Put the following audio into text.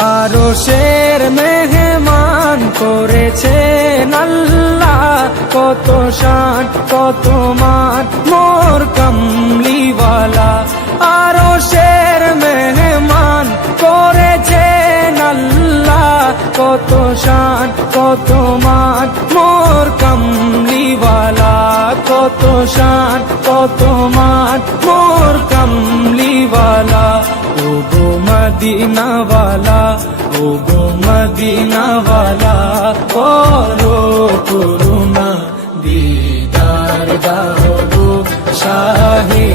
আরশের মেহমান করেছেন আল্লাহ, কত শান কত মান মোর কামলিওয়ালা। আরশের মেহমান করেছেন আল্লাহ, কত শান কত মান মোর কামলিওয়ালা, কত শান কত মান মোর কামলিওয়ালা। ও গো মদিনাওয়ালা, ও গো মদিনাওয়ালা, করো করুণা দিদার দাও গো শাহে